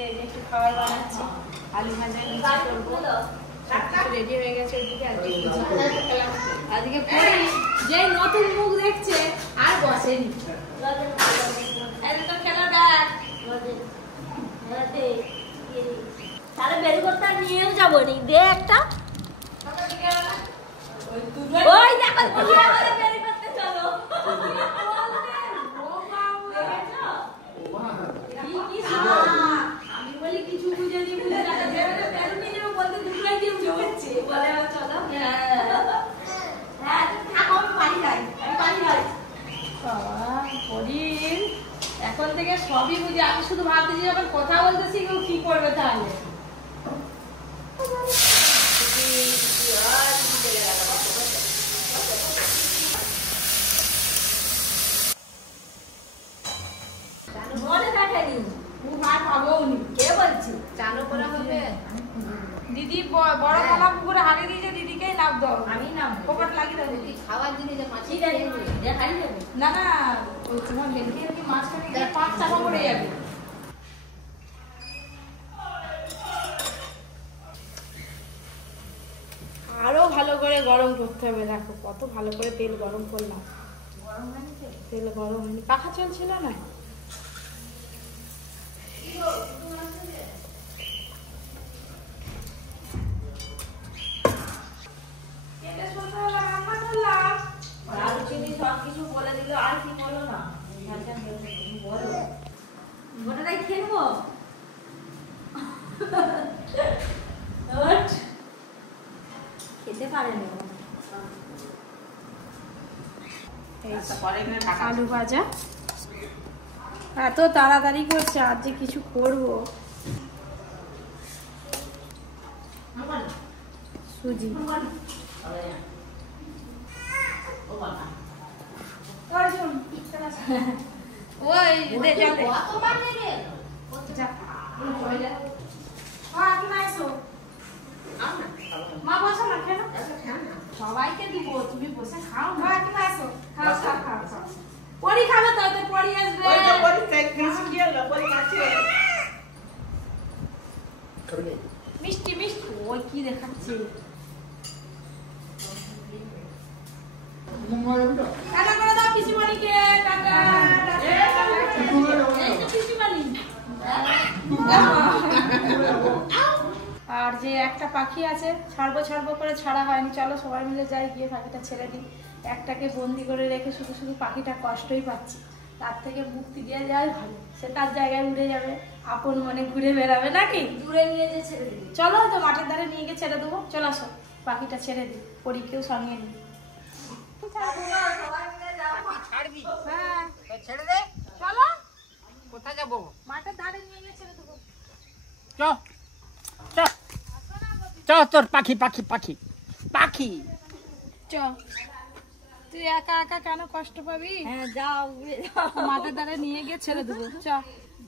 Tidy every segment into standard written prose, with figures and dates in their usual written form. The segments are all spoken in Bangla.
গেছে, এই যে একটু খাবার বানাচ্ছি, আলু ভাজা করবো, রেডি হয়ে গেছে ওইদিকে। আজকে পড়ি যে নতুন মুখ দেখছে আর বসেনি। খেলার ব্যাগ তাহলে বের করতে নিয়েও যাবো নি, দে একটা। ওই দেখো বের করতে চলো। আমি বলি কিছু বুঝে নি, বুঝে না নিয়ে যাবো বলতে দুটোই দিয়ে উঠে হচ্ছে বলে চলো। হ্যাঁ থাকো, আমি পানি খাই, আমি পানি খাই। এখন থেকে সবই বুঝি। আমি শুধু ভাবতেছি যখন কথা বলতেছি কেউ কি করবে তাহলে। দিদি বড় কলা পুকুরে হারিয়ে দিয়েছে, দিদিকেই নাম দাও। আমি নাম পকেট লাগিয়ে দাও দিদি। খাওয়ার জিনিস না না তোমার লেগে কি মাছখানে 5 টাকা পড়ে যাবে। আরো ভালো করে গরম করতে হবে। দেখো কত ভালো করে তেল গরম করলাম। তেল গরম হয়নি, পাখা চলছিল না। সবকিছু বলে দিল, আর কি বলো না, বলো গোটাটাই খেয়ে নেবো। খেতে পারেনি আলু ভাজা। এত তাড়াতাড়ি করছে, আর যে কিছু করবো। সুজি সবাইকে দিব, তুমি বসে খাও। পরি খাবে তো, পরি আসবে। মিষ্টি মিষ্টি ওই কি দেখাচ্ছে। টাটা করে দাও পিসিমণিকে। টাটা। এই তো পিসিমণি। আর যে একটা পাখি আছে ছাড়বো ছাড়বো করে ছাড়া হয়নি। চলো সবাই মিলে যাই, গিয়ে পাখিটা ছেড়ে দিই। একটাকে বন্দি করে রেখে শুধু শুধু পাখিটা কষ্টই পাচ্ছি। তার থেকে মুক্তি দিয়ে যায় ভালো, সে তার জায়গায় উড়ে যাবে, আপন মনে ঘুরে বেড়াবে নাকি। দূরে নিয়ে যে ছেড়ে দিবি। চলো তো মাঠের ধারে নিয়ে গিয়ে ছেড়ে দেবো। চলো আসো, পাখিটা ছেড়ে দিই, পরীকেও সঙ্গে নিই। হ্যাঁ ছেড়ে দে। চলো কোথায় যাবো? মাঠের ধারে নিয়ে গিয়ে ছেড়ে দেবো। চ চ চ, তোর পাখি পাখি পাখি পাখি। চ, তুই একা একা কেন কষ্ট পাবি? হ্যাঁ যাও, মাঠের ধারে নিয়ে গিয়ে ছেড়ে দেবো। চ,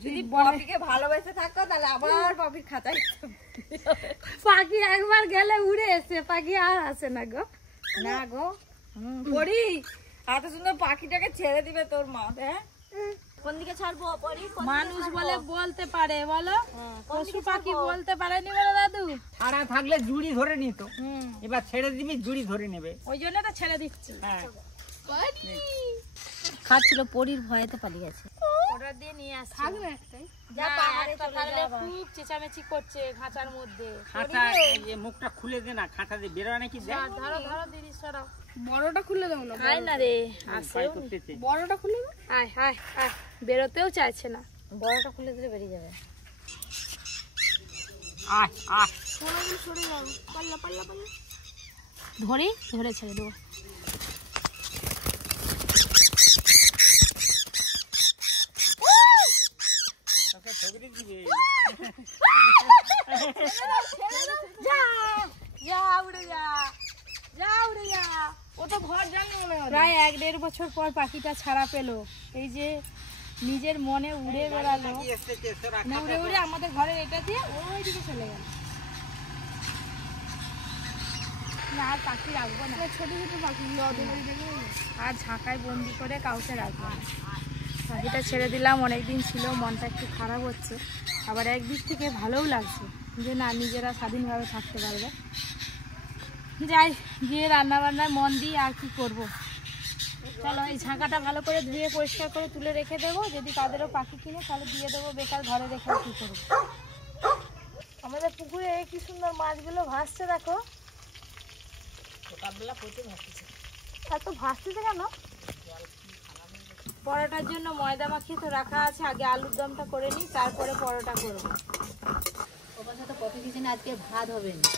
যদি পাখিকে ভালোবেসে থাকতো তাহলে আবার পাখির খাঁচায়। পাখি একবার গেলে উড়ে এসে, পাখি আর আসে না গো। না গো পরি, এত সুন্দর পাখিটাকে ছেড়ে দিবে তোর মা। হ্যাঁ কোন দিকে ছাড়বো পরি? মানুষ বলে বলতে পারে বলো, পশু পাখি বলতে পারেনি বলো দাদু। ছাড়া থাকলে জুড়ি ধরে নিত, এবার ছেড়ে দিবি জুড়ি ধরে নেবে। ওই জন্য তো ছেড়ে দিচ্ছি। হ্যাঁ খাচ্ছিল, পরির ভয়েতে পালিয়ে গেছে। ওটা দিয়ে নিয়ে আসছি। থাকবে একটাই, যা না, পাহাড়ে একটা চলে থাকলে যাবা। খুব চেঁচামেচি করছে খাঁচার মধ্যে। খাঁচা এই মুখটা খুলে দে না, খাঁচা দিয়ে বেরোয় নাকি দেখ। ধরো ধরো দিদি সরাও। বড়টা খুলে দাও না। আয় না রে, ভয় করতেছে। বড়টা খুলে দাও। আয় আয় আয়, বেরোতেও চাইছে না। বড়টা খুলে দিলে বেরিয়ে যাবে। আয় আয়, সরে যাও, পাল্লা পাল্লা পাল্লা। ধরে ধরে ছেড়ে দেবো। তোকে ঠগরে দিবে। যা যা উড়ে যা, যা উড়ে যা। ও তো ঘর জানে মনে হয়। প্রায় 1-1.5 বছর পর পাখিটা ছাড়া পেলো। এই যে নিজের মনে উড়ে বেড়ালো, না উড়ে উড়ে আমাদের ঘরের এটা দিয়ে ওই দিকে চলে গেল। না আর পাখি রাখবো না, ছোট ছোট পাখি আর ঝাঁকায় বন্দি করে কাউকে রাখবো না। পাখিটা ছেড়ে দিলাম, অনেকদিন ছিল, মনটা একটু খারাপ হচ্ছে, আবার একদিক থেকে ভালোও লাগছে যে না নিজেরা স্বাধীনভাবে থাকতে পারবে। যাই গিয়ে রান্নাবান্নায় মন দিই, আর কি করব। চলো এই ঝাঁকাটা ভালো করে ধুয়ে পরিষ্কার করে তুলে রেখে দেবো, যদি তাদেরও পাখি কিনে তাহলে দিয়ে দেবো, বেকার ঘরে রেখে কী করবো। আমাদের পুকুরে কি সুন্দর মাছগুলো ভাসছে, দেখো এত ভাসতেছে কেন? পরোটার জন্য ময়দা মাখিয়ে তো রাখা আছে, আগে আলুর দমটা করে নিই, তারপরে পরোটা করবো। ওখানে তো কফি কিচেনে আজকে ভাত হবে না,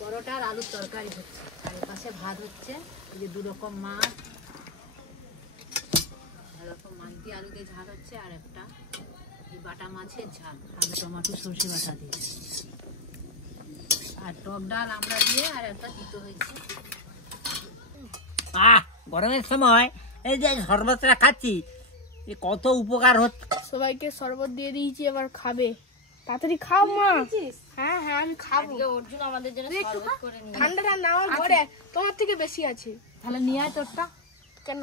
পরোটা আর আলুর তরকারি হচ্ছে, আর এর পাশে ভাত হচ্ছে। এই যে 2 রকম মাছ, এরকম মাছ দিয়ে আলু দিয়ে ঝাল হচ্ছে, আর একটা এই বাটা মাছের ঝাল, আলু টমেটো সরষে বাটা দিয়ে, আর টক ডাল আমরা দিয়ে, আর একটা তিতো হয়েছে। গরমের সময় এই যে শরবতটা খাচ্ছি, কত উপকার হচ্ছে। সবাইকে শরবত দিয়ে দিয়েছি, এবার খাবে। তাড়াতাড়ি খাও মা। হ্যাঁ হ্যাঁ আমি খাবো। অর্জুন আমাদের জন্য শরবত করে নিয়ে ঠান্ডা ঠান্ডা আমার ঘরে তোমার থেকে বেশি আছে। তাহলে নিয়ে আয় তোরটা। কেন?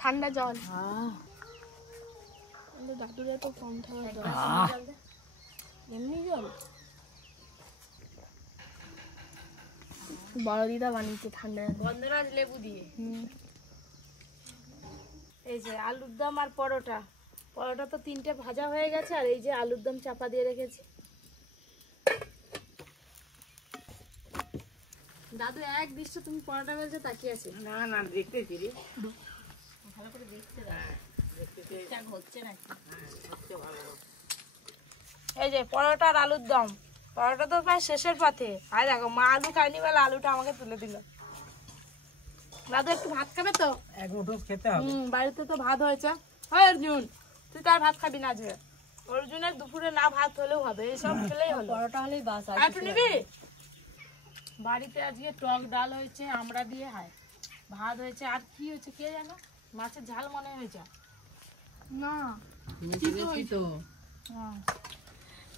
ঠান্ডা জল। দাদুরা তো কম খাওয়া জল, এমনি জল। বড় দিদা বানিয়েছে ঠান্ডা গন্ধরাজ লেবু দিয়ে। এই যে আলুর দম আর পরোটা, পরোটা তো 3টে ভাজা হয়ে গেছে, আর এই যে আলুর দম চাপা দিয়ে রেখেছি। দাদু এক দৃশ্য তুমি পরোটা বলছো তাকিয়ে আছে। না না দেখতেছি রে, ভালো করে দেখতে দাও, ঠিকঠাক হচ্ছে নাকি। এই যে পরোটা আর আলুর দম, পরোটা তো প্রায় শেষের পথে। আর দেখো মা আলু খায়নি বলে আলুটা আমাকে তুলে দিল। দাদু একটু ভাত খাবে তো? এক মুঠো খেতে হবে। বাড়িতে তো ভাত হয়েছে। হয় অর্জুন, তুই তো আর ভাত খাবি না আজকে? অর্জুনের দুপুরে না ভাত হলেও হবে, এইসব খেলেই হলো। পরোটা হলেই বাস। আর একটু নিবি? বাড়িতে আজকে টক ডাল হয়েছে, আমরা দিয়ে হয়, ভাত হয়েছে, আর কি হয়েছে কে জানো, মাছের ঝাল মনে হয়েছে না। তো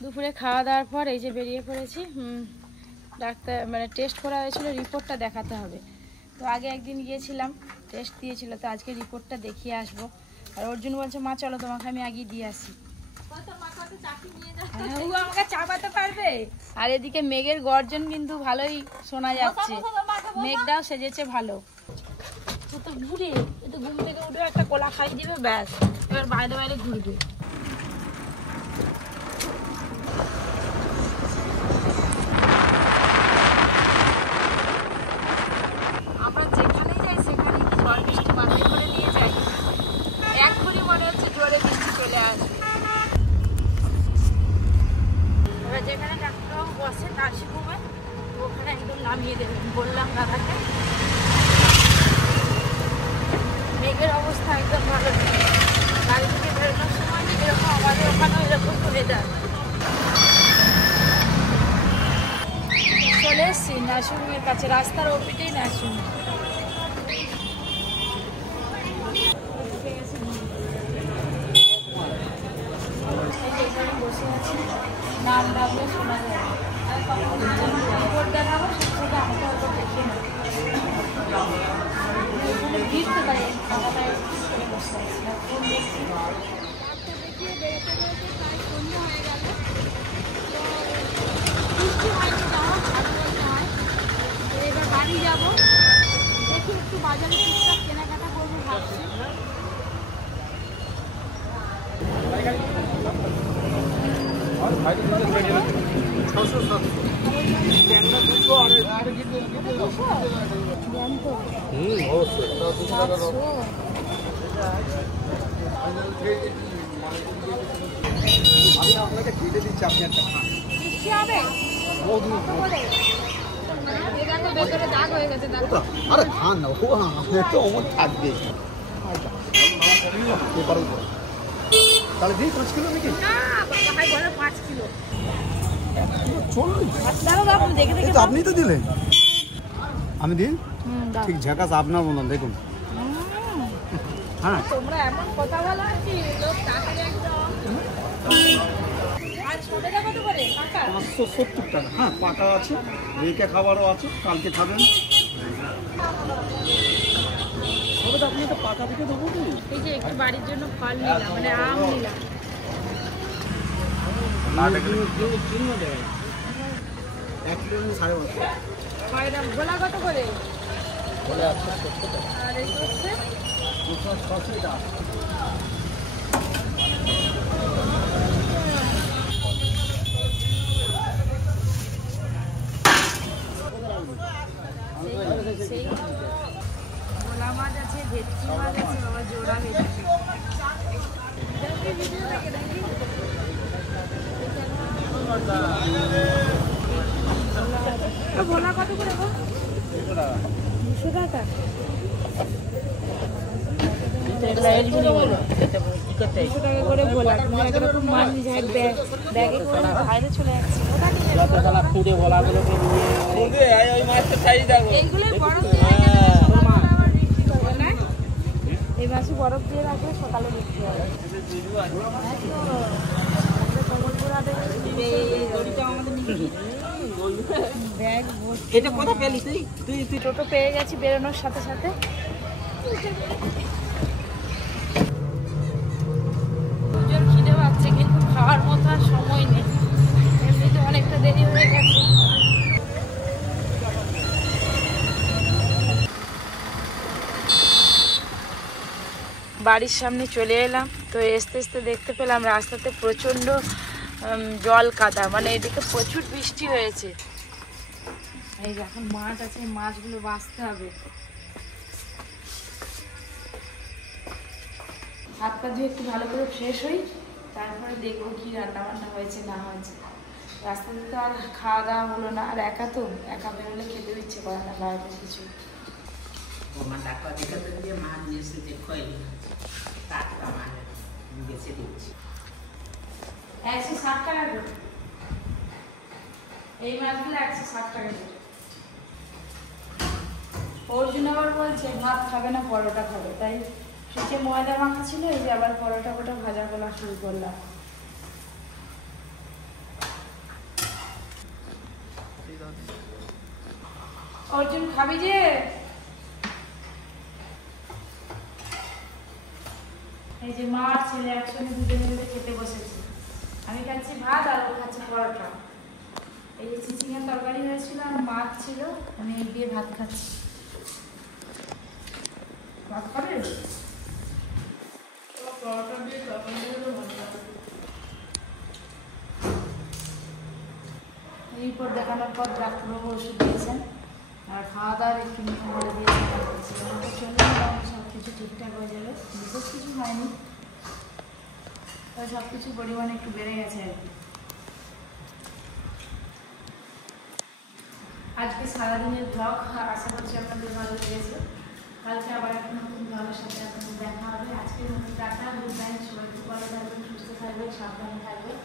দুপুরে খাওয়া দাওয়ার পর এই যে বেরিয়ে পড়েছি। ডাক্তার মানে টেস্ট করা হয়েছিল, রিপোর্টটা দেখাতে হবে। তো আগে একদিন গিয়েছিলাম, টেস্ট দিয়েছিল, তো আজকে রিপোর্টটা দেখিয়ে আসবো। আর অর্জুন বলছে মা চলো তোমাকে আমি আগে দিয়ে আসি। ও আমাকে চাপাতে পারবে। আর এদিকে মেঘের গর্জন কিন্তু ভালোই শোনা যাচ্ছে, মেঘটাও সেজেছে ভালো। তো ঘুরে একটু ঘুম থেকে উঠে একটা কোলা খাই দিবে, ব্যাস এবার বাইরে বাইরে ঘুরবে। আমরা যেখানেই যাই সেখানেই ঝড় বৃষ্টি মাথায় করে নিয়ে যাই, এখনই মনে হচ্ছে জোরে বৃষ্টি চলে আসবে। এবার যেখানে ডাক্তারবাবু বসে নার্সিংহোমে, ওখানে একদম নামিয়ে দেবেন বললাম দাদাকে। মেঘের অবস্থা একদম ভালো নেই, বাড়ি থেকে বেরোনোর সময় এরকম আমাদের ওখানেও এরকম ওয়েদার। চলে এসছি নার্সিংহোমের কাছে, রাস্তার ওপিটেই নার্সিংহোম। বসে আছি, নাম ডাকলে শোনা যায়, রিপোর্ট দেখাবো সেটা আমাকে হয়তো দেখে নেব। ভিড় তো তাই খাওয়াটায় বসে আছি, ফোন দেখছি। দেখিয়ে বেরোতে বেরোতে প্রায় সন্ধ্যা হয়ে গেল। বৃষ্টি হয়নি, যাওয়া ভালো বলতে হয়। এবার বাড়ি যাবো, দেখি একটু বাজারে টুকটাক কেনাকাটা করবো ভাবছি। বৃষ্টি হবে ভেতরে দাগ হয়ে গেছে, আরে খান না, ও তো অমর থাকবে। তাহলে দিই 5 কিলো নাকি? না বাবা ভাই বলে 5 কিলো। দেখে দেখে আপনি তো দিলেন, আমি দিন ঠিক ঝাকাস আপনার মতন দেখুন। হ্যাঁ তোমরা এমন কথা বলো কি লোক টাকা একদম। আর ছোটটা কত করে টাকা? 570 টাকা। হ্যাঁ পাকা আছে, রেখে খাবারও আছে, কালকে খাবেন। আপনি তো পাকা থেকে দেবো কি? এই যে একটু বাড়ির জন্য ফল নিলাম, মানে আম নিলাম। এক কিলো 5.5 কয়টা গোলা কত করে? আর এই হচ্ছে সেই গোলা মাছ আছে, ভেটকি মাছ আছে, বাবা জোড়া ভেটকি। গোলা কত করে গো? 200 টাকা। দুশো টাকা করে গোলা। তুমি একরকম মাছ নিয়ে যাই ব্যাগে করে বাইরে চলে যাচ্ছে। ওটা কি এইগুলোই বরফ দিয়ে রেখে দেবে, সকালবেলা আবার বিক্রি করবে না? এই মাছে বরফ দিয়ে রাখলে সকালে বিক্রি হবে। ব্যাগ এটা কোথা পেলি তুই? তুই টোটো পেয়ে গেছি বেরোনোর সাথে সাথে। দুজন খিদে পাচ্ছে, কিন্তু খাওয়ার মতো আর সময় নেই, এমনিতে অনেকটা দেরি হয়ে গেছে। বাড়ির সামনে চলে এলাম, তো আসতে আসতে দেখতে পেলাম রাস্তাতে প্রচণ্ড জল কাদা, মানে এদিকে প্রচুর বৃষ্টি হয়েছে। এই যে এখন মাছ আছে, এই মাছগুলো বাঁচতে হবে। হাত পা ধুয়ে একটু ভালো করে ফ্রেশ হই, তারপরে দেখবো কি রান্না বান্না হয়েছে না হয়েছে। রাস্তাতে তো আর খাওয়া দাওয়া হলো না, আর একা তো, একা বেরোলে খেতেও ইচ্ছে করে না বাইরে কিছু। আমার ডাক্তার দেখাতে দিয়ে মাছ নিয়ে এসে দেখো টাটকা মাছ বেছে দিচ্ছি। 160 টাকা করে এই মাছগুলো, 160 টাকা করে। অর্জুন আবার বলছে ভাত খাবে না, পরোটা খাবে, তাই ফ্রিজে ময়দা মাখা ছিল, এই যে আবার পরোটা ফোটা ভাজা করা শুরু করলাম। অর্জুন খাবি যে? এই যে মা আর ছেলে একসঙ্গে দুজনে মিলে খেতে বসেছে। আমি খাচ্ছি ভাত আর ও খাচ্ছে পরোটা। এই যে চিচিঙের তরকারি হয়েছিল আর মাছ ছিল, আমি এই দিয়ে ভাত খাচ্ছি। ভাত খাবে? পরোটা দিয়ে তরকারি দিলে তো ভালো লাগে। এরপর দেখানোর পর ডাক্তারবাবু ওষুধ দিয়েছেন আর খাওয়া দাওয়ার একটু নিয়ম বলে দিয়েছেন। চলে সব কিছু ঠিকঠাক হয়ে যাবে, বিশেষ কিছু হয়নি, তবে সব কিছু পরিমাণে একটু বেড়ে গেছে আর কি। আজকে সারাদিনের ব্লগ আশা করছি আপনাদের ভালো লেগেছে। কালকে আবার একটা নতুন ব্লগের সাথে আপনাদের দেখা হবে। আজকের মতো টাটা, গুড নাইট, সবাই খুব ভালো থাকবেন, সুস্থ থাকবেন, সাবধানে থাকবেন।